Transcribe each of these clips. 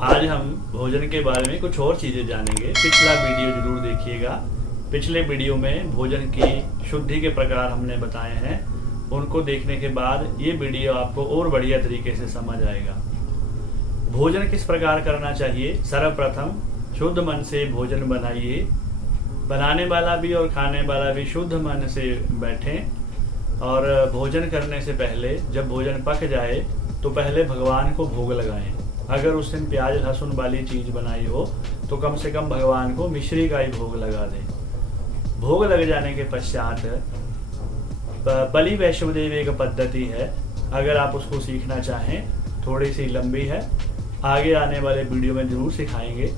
आज हम भोजन के बारे में कुछ और चीजें जानेंगे। पिछला वीडियो जरूर देखिएगा। पिछले वीडियो में भोजन की शुद्धि के प्रकार हमने बताए हैं। उनको देखने के बाद ये वीडियो आपको और बढ़िया तरीके से समझ आएगा। भोजन किस प्रकार करना चाहिए। सर्वप्रथम शुद्ध मन से भोजन बनाइए। बनाने वाला भी और खाने वाला भी शुद्ध मन से बैठें और भोजन करने से पहले जब भोजन पक जाए तो पहले भगवान को भोग लगाएं। अगर उस दिन प्याज लहसुन वाली चीज बनाई हो तो कम से कम भगवान को मिश्री का ही भोग लगा दें। भोग लग जाने के पश्चात बलि वैष्णवदेव एक पद्धति है। अगर आप उसको सीखना चाहें, थोड़ी सी लंबी है, आगे आने वाले वीडियो में जरूर सिखाएंगे।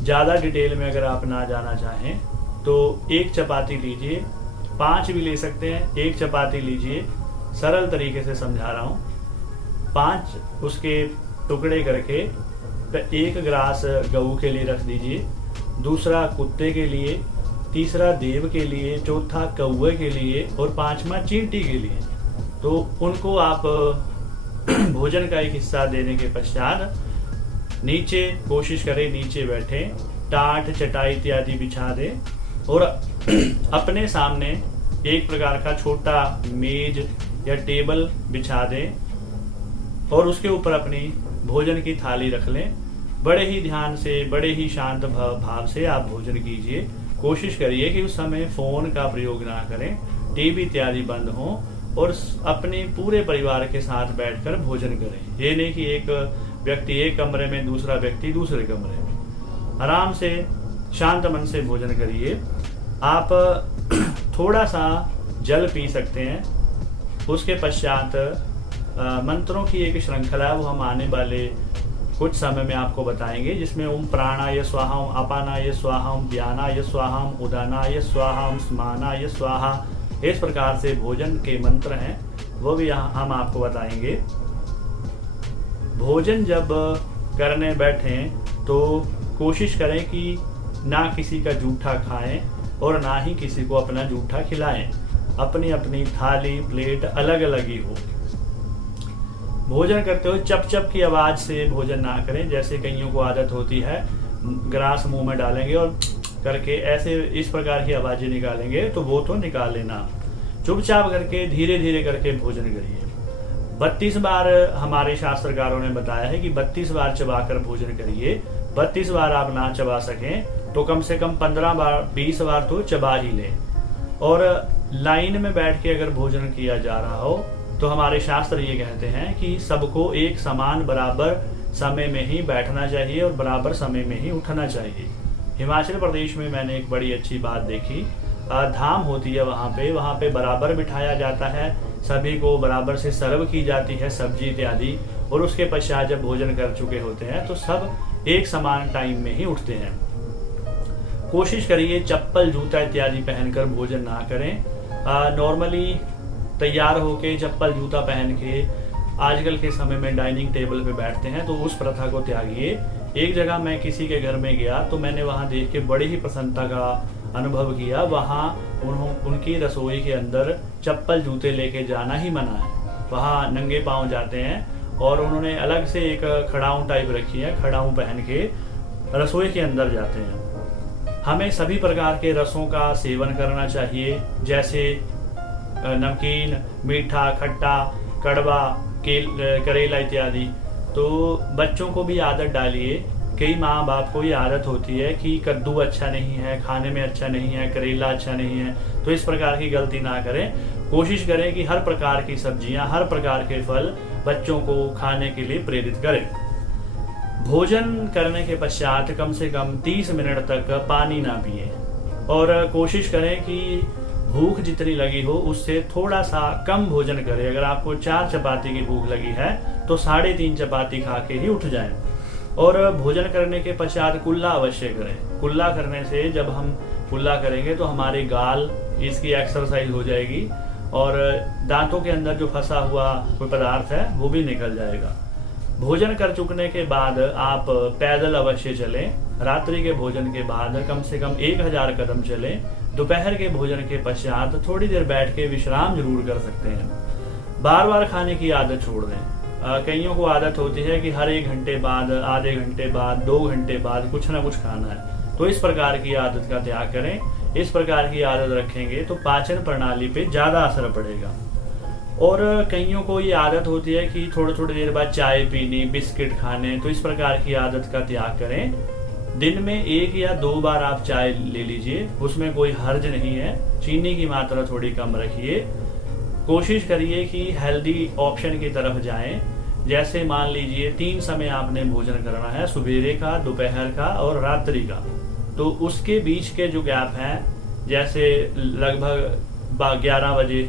ज़्यादा डिटेल में अगर आप ना जाना चाहें तो एक चपाती लीजिए, 5 भी ले सकते हैं। एक चपाती लीजिए, सरल तरीके से समझा रहा हूँ। 5 उसके टुकड़े करके एक ग्रास गऊ के लिए रख दीजिए, दूसरा कुत्ते के लिए, तीसरा देव के लिए, चौथा कौवे के लिए और 5वां चींटी के लिए। तो उनको आप भोजन का एक हिस्सा देने के पश्चात नीचे कोशिश करें, नीचे बैठे, टाट चटाई इत्यादि बिछा दें और अपने सामने एक प्रकार का छोटा मेज या टेबल बिछा दें और उसके ऊपर अपनी भोजन की थाली रख लें। बड़े ही ध्यान से, बड़े ही शांत भाव से आप भोजन कीजिए। कोशिश करिए कि उस समय फोन का प्रयोग ना करें, टीवी इत्यादि बंद हो और अपने पूरे परिवार के साथ बैठकर भोजन करें। ये नहीं कि एक व्यक्ति एक कमरे में, दूसरा व्यक्ति दूसरे कमरे में। आराम से शांत मन से भोजन करिए। आप थोड़ा सा जल पी सकते हैं। उसके पश्चात मंत्रों की एक श्रृंखला वो हम आने वाले कुछ समय में आपको बताएंगे, जिसमें ओम प्राणाय स्वाहा, ओम अपानाय स्वाहा, ओम व्यानाय स्वाहा, ओम उदानाय स्वाहा, ओम स्मानाय स्वाहा, इस प्रकार से भोजन के मंत्र हैं, वो भी हम आपको बताएंगे। भोजन जब करने बैठें तो कोशिश करें कि ना किसी का जूठा खाएं और ना ही किसी को अपना जूठा खिलाएं। अपनी अपनी थाली प्लेट अलग अलग ही हो। भोजन करते हुए चप चप की आवाज से भोजन ना करें, जैसे कईयों को आदत होती है, ग्रास मुंह में डालेंगे और करके ऐसे इस प्रकार की आवाजें निकालेंगे, तो वो तो निकाल लेना। चुपचाप करके धीरे धीरे करके भोजन करिए। 32 बार हमारे शास्त्रकारों ने बताया है कि 32 बार चबाकर भोजन करिए। 32 बार आप ना चबा सकें तो कम से कम 15 बार 20 बार तो चबा ही लें। और लाइन में बैठ के अगर भोजन किया जा रहा हो तो हमारे शास्त्र ये कहते हैं कि सबको एक समान बराबर समय में ही बैठना चाहिए और बराबर समय में ही उठना चाहिए। हिमाचल प्रदेश में मैंने एक बड़ी अच्छी बात देखी। धाम होती है, वहाँ पे बराबर बिठाया जाता है, सभी को बराबर से सर्व की जाती है सब्जी इत्यादि, और उसके पश्चात जब भोजन कर चुके होते हैं तो सब एक समान टाइम में ही उठते हैं। कोशिश करिए चप्पल जूता इत्यादि पहनकर भोजन ना करें। नॉर्मली तैयार होके चप्पल जूता पहन के आजकल के समय में डाइनिंग टेबल पे बैठते हैं, तो उस प्रथा को त्यागिए। एक जगह मैं किसी के घर में गया तो मैंने वहां देख के बड़ी ही प्रसन्नता का अनुभव किया। वहां उनकी रसोई के अंदर चप्पल जूते लेके जाना ही मना है। वहां नंगे पांव जाते हैं और उन्होंने अलग से एक खड़ाऊं टाइप रखी है, खड़ाऊं पहन के रसोई के अंदर जाते हैं। हमें सभी प्रकार के रसों का सेवन करना चाहिए, जैसे नमकीन, मीठा, खट्टा, कड़वा, करेला इत्यादि। तो बच्चों को भी आदत डालिए। कई माँ बाप को ये आदत होती है कि कद्दू अच्छा नहीं है, खाने में अच्छा नहीं है, करेला अच्छा नहीं है, तो इस प्रकार की गलती ना करें। कोशिश करें कि हर प्रकार की सब्जियां, हर प्रकार के फल बच्चों को खाने के लिए प्रेरित करें। भोजन करने के पश्चात कम से कम 30 मिनट तक पानी ना पिए और कोशिश करें कि भूख जितनी लगी हो उससे थोड़ा सा कम भोजन करें। अगर आपको 4 चपाती की भूख लगी है तो 3.5 चपाती खा के ही उठ जाएं। और भोजन करने के पश्चात कुल्ला अवश्य करें। कुल्ला करने से, जब हम कुल्ला करेंगे तो हमारे गाल, इसकी एक्सरसाइज हो जाएगी और दांतों के अंदर जो फंसा हुआ कोई पदार्थ है वो भी निकल जाएगा। भोजन कर चुकने के बाद आप पैदल अवश्य चलें। रात्रि के भोजन के बाद कम से कम 1000 कदम चलें। दोपहर के भोजन के पश्चात थोड़ी देर बैठ के विश्राम जरूर कर सकते हैं। बार बार खाने की आदत छोड़ दें। कईयों को आदत होती है कि हर 1 घंटे बाद, आधे घंटे बाद, 2 घंटे बाद कुछ ना कुछ खाना है। तो इस प्रकार की आदत का त्याग करें। इस प्रकार की आदत रखेंगे तो पाचन प्रणाली पे ज्यादा असर पड़ेगा। और कईयों को ये आदत होती है कि थोड़ी थोड़ी देर बाद चाय पीनी, बिस्किट खाने। तो इस प्रकार की आदत का त्याग करें। दिन में 1 या 2 बार आप चाय ले लीजिए, उसमें कोई हर्ज नहीं है। चीनी की मात्रा थोड़ी कम रखिए। कोशिश करिए कि हेल्दी ऑप्शन की तरफ जाएं। जैसे मान लीजिए 3 समय आपने भोजन करना है, सवेरे का, दोपहर का और रात्रि का। तो उसके बीच के जो गैप हैं, जैसे लगभग 11 बजे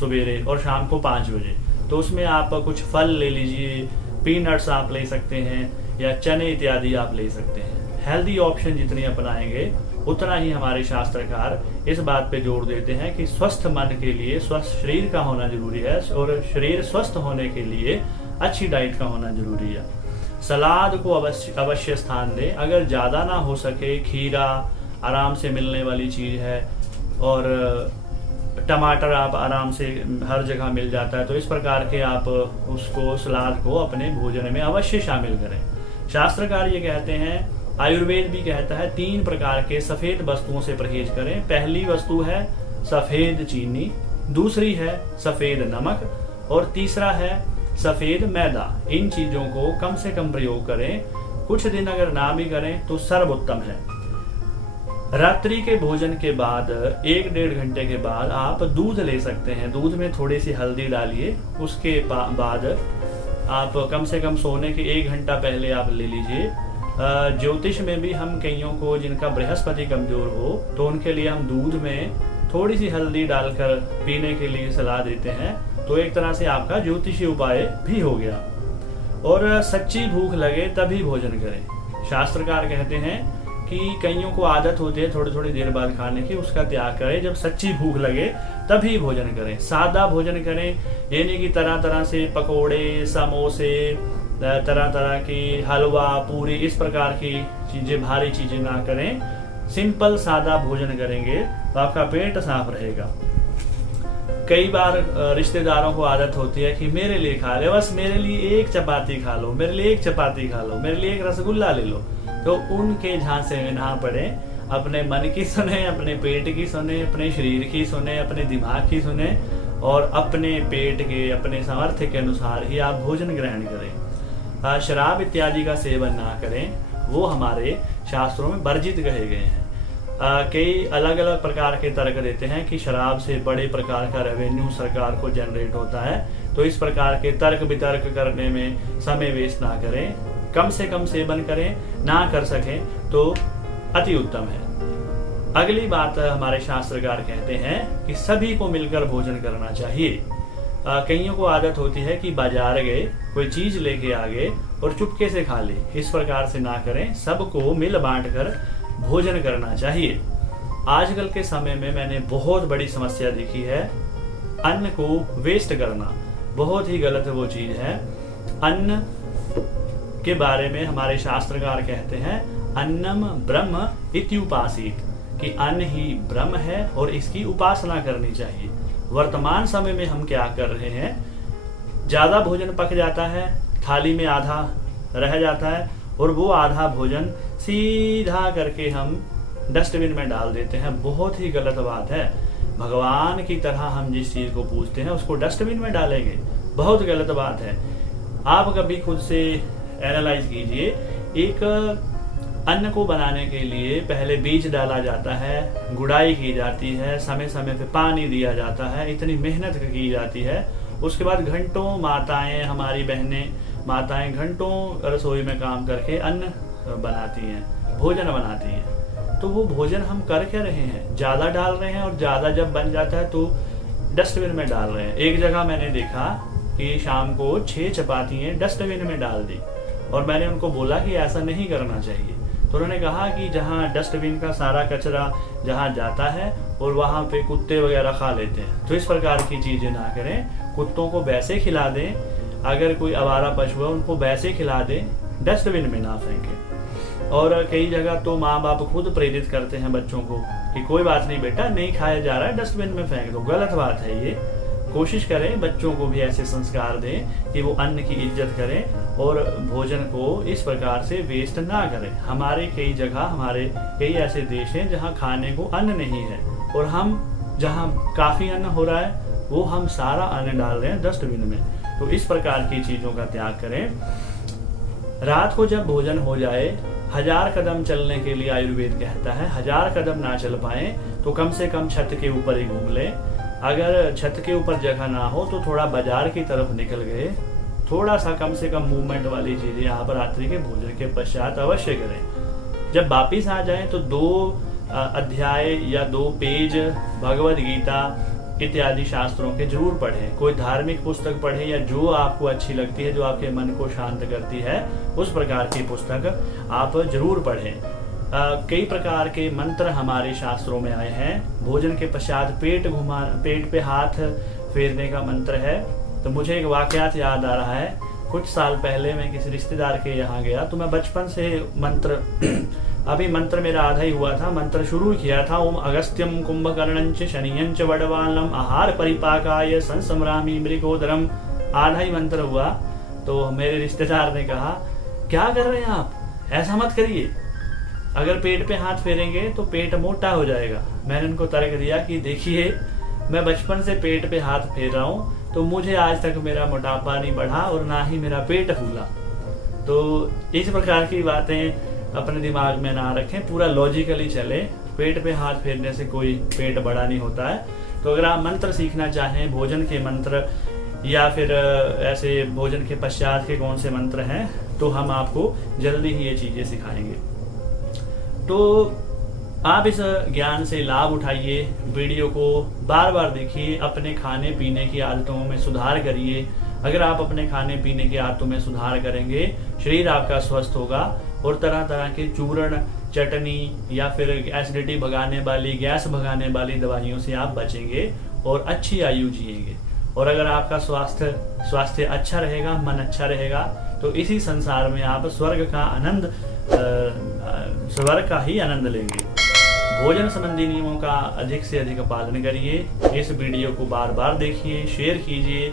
सवेरे और शाम को 5 बजे, तो उसमें आप कुछ फल ले लीजिए, पीनट्स आप ले सकते हैं या चने इत्यादि आप ले सकते हैं। हेल्दी ऑप्शन जितनी अपनाएंगे उतना ही हमारे शास्त्रकार इस बात पे जोर देते हैं कि स्वस्थ मन के लिए स्वस्थ शरीर का होना जरूरी है और शरीर स्वस्थ होने के लिए अच्छी डाइट का होना जरूरी है। सलाद को अवश्य स्थान दें। अगर ज्यादा ना हो सके, खीरा आराम से मिलने वाली चीज है और टमाटर आप आराम से हर जगह मिल जाता है, तो इस प्रकार के आप उसको, सलाद को अपने भोजन में अवश्य शामिल करें। शास्त्रकार ये कहते हैं, आयुर्वेद भी कहता है, 3 प्रकार के सफेद वस्तुओं से परहेज करें। पहली वस्तु है सफेद चीनी, दूसरी है सफेद नमक और तीसरा है सफेद मैदा। इन चीजों को कम से कम प्रयोग करें। कुछ दिन अगर ना भी करें तो सर्वोत्तम है। रात्रि के भोजन के बाद 1-1.5 घंटे के बाद आप दूध ले सकते हैं। दूध में थोड़ी सी हल्दी डालिए। उसके बाद आप कम से कम सोने के 1 घंटा पहले आप ले लीजिए। ज्योतिष में भी हम कईयों को, जिनका बृहस्पति कमजोर हो, तो उनके लिए हम दूध में थोड़ी सी हल्दी डालकर पीने के लिए सलाह देते हैं। तो एक तरह से आपका ज्योतिषी उपाय भी हो गया। और सच्ची भूख लगे तभी भोजन करें। शास्त्रकार कहते हैं कि कईयों को आदत होती है थोड़ी थोड़ी देर बाद खाने की, उसका त्याग करें। जब सच्ची भूख लगे तभी भोजन करें। सादा भोजन करें, यानी कि तरह तरह से पकोड़े, समोसे, तरह तरह की हलवा, पूरी, इस प्रकार की चीजें, भारी चीजें ना करें। सिंपल सादा भोजन करेंगे तो आपका पेट साफ रहेगा। कई बार रिश्तेदारों को आदत होती है कि मेरे लिए खा ले, बस मेरे लिए 1 चपाती खा लो, मेरे लिए 1 चपाती खा लो, मेरे लिए 1 रसगुल्ला ले लो। तो उनके झांसे में ना पड़े। अपने मन की सुने, अपने पेट की सुने, अपने शरीर की सुने, अपने दिमाग की सुने और अपने पेट के, अपने सामर्थ्य के अनुसार ही आप भोजन ग्रहण करें। शराब इत्यादि का सेवन ना करें, वो हमारे शास्त्रों में वर्जित कहे गए हैं। कई अलग अलग प्रकार के तर्क देते हैं कि शराब से बड़े प्रकार का रेवेन्यू सरकार को जनरेट होता है। तो इस प्रकार के तर्क वितर्क करने में समय वेस्ट ना करें, कम से कम सेवन करें। ना कर सकें तो अति उत्तम है। अगली बात हमारे शास्त्रकार कहते हैं कि सभी को मिलकर भोजन करना चाहिए। कईयों को आदत होती है कि बाजार गए, कोई चीज लेके आ गए और चुपके से खा ले। इस प्रकार से ना करें, सबको मिल बांट कर भोजन करना चाहिए। आजकल के समय में मैंने बहुत बड़ी समस्या देखी है, अन्न को वेस्ट करना। बहुत ही गलत वो चीज है। अन्न के बारे में हमारे शास्त्रकार कहते हैं, अन्नम ब्रह्म इत्युपासित, कि अन्न ही ब्रह्म है और इसकी उपासना करनी चाहिए। वर्तमान समय में हम क्या कर रहे हैं, ज्यादा भोजन पक जाता है, थाली में आधा रह जाता है और वो आधा भोजन सीधा करके हम डस्टबिन में डाल देते हैं। बहुत ही गलत बात है। भगवान की तरह हम जिस चीज को पूजते हैं उसको डस्टबिन में डालेंगे, बहुत गलत बात है। आप कभी खुद से एनालाइज कीजिए। एक अन्न को बनाने के लिए पहले बीज डाला जाता है, गुड़ाई की जाती है, समय समय पे पानी दिया जाता है, इतनी मेहनत की जाती है। उसके बाद घंटों माताएं, हमारी बहनें माताएं घंटों रसोई में काम करके अन्न बनाती हैं, भोजन बनाती हैं। तो वो भोजन हम कर क्या रहे हैं, ज्यादा डाल रहे हैं और ज्यादा जब बन जाता है तो डस्टबिन में डाल रहे हैं। एक जगह मैंने देखा कि शाम को 6 चपातियां डस्टबिन में डाल दी और मैंने उनको बोला कि ऐसा नहीं करना चाहिए। तो उन्होंने कहा कि जहाँ डस्टबिन का सारा कचरा जहाँ जाता है और वहाँ पे कुत्ते वगैरह खा लेते हैं, तो इस प्रकार की चीजें ना करें। कुत्तों को वैसे खिला दें, अगर कोई आवारा पशु है उनको वैसे खिला दें, डस्टबिन में ना फेंकें। और कई जगह तो माँ बाप खुद प्रेरित करते हैं बच्चों को कि कोई बात नहीं बेटा, नहीं खाया जा रहा है, डस्टबिन में फेंक दो। गलत बात है ये। कोशिश करें बच्चों को भी ऐसे संस्कार दें कि वो अन्न की इज्जत करें और भोजन को इस प्रकार से वेस्ट ना करें। हमारे कई जगह, हमारे कई ऐसे देश हैं जहाँ खाने को अन्न नहीं है, और हम जहाँ काफी अन्न हो रहा है वो हम सारा अन्न डाल रहे हैं डस्टबिन में। तो इस प्रकार की चीजों का त्याग करें। रात को जब भोजन हो जाए, 1000 कदम चलने के लिए आयुर्वेद कहता है। 1000 कदम ना चल पाए तो कम से कम छत के ऊपर ही घूम लें। अगर छत के ऊपर जगह ना हो तो थोड़ा बाजार की तरफ निकल गए, थोड़ा सा कम से कम मूवमेंट वाली चीजें यहाँ पर रात्रि के भोजन के पश्चात अवश्य करें। जब वापिस आ जाए तो 2 अध्याय या 2 पेज भगवद गीता इत्यादि शास्त्रों के जरूर पढ़ें। कोई धार्मिक पुस्तक पढ़ें या जो आपको अच्छी लगती है, जो आपके मन को शांत करती है, उस प्रकार की पुस्तक आप जरूर पढ़ें। कई प्रकार के मंत्र हमारे शास्त्रों में आए हैं। भोजन के पश्चात पेट पे हाथ फेरने का मंत्र है। तो मुझे एक वाकयात याद आ रहा है। कुछ साल पहले मैं किसी रिश्तेदार के यहाँ गया, तो मैं बचपन से मंत्र अभी मंत्र मेरा आधा ही हुआ था, मंत्र शुरू किया था। ओम अगस्त्यम कुंभकर्णंच शनियंच वडवालम आहार परिपाकाय संसमरामी मृगोदरम। आधा ही मंत्र हुआ। तो मेरे रिश्तेदार ने कहा, क्या कर रहे हैं आप, ऐसा मत करिए, अगर पेट पे हाथ फेरेंगे तो पेट मोटा हो जाएगा। मैंने उनको तर्क दिया कि देखिए, मैं बचपन से पेट पे हाथ फेर रहा हूँ, तो मुझे आज तक मेरा मोटापा नहीं बढ़ा और ना ही मेरा पेट फूला। तो इस प्रकार की बातें अपने दिमाग में ना रखें, पूरा लॉजिकली चले। पेट पे हाथ फेरने से कोई पेट बड़ा नहीं होता है। तो अगर आप मंत्र सीखना चाहें, भोजन के मंत्र या फिर ऐसे भोजन के पश्चात के कौन से मंत्र हैं, तो हम आपको जल्दी ही ये चीजें सिखाएंगे। तो आप इस ज्ञान से लाभ उठाइए, वीडियो को बार बार देखिए, अपने खाने पीने की आदतों में सुधार करिए। अगर आप अपने खाने पीने की आदतों में सुधार करेंगे, शरीर आपका स्वस्थ होगा और तरह तरह के चूर्ण, चटनी या फिर एसिडिटी भगाने वाली, गैस भगाने वाली दवाइयों से आप बचेंगे और अच्छी आयु जिएंगे। और अगर आपका स्वास्थ्य अच्छा रहेगा, मन अच्छा रहेगा, तो इसी संसार में आप स्वर्ग का ही आनंद लेंगे। भोजन संबंधी नियमों का अधिक से अधिक पालन करिए। इस वीडियो को बार बार देखिए, शेयर कीजिए,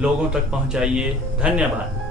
लोगों तक पहुंचाइए। धन्यवाद।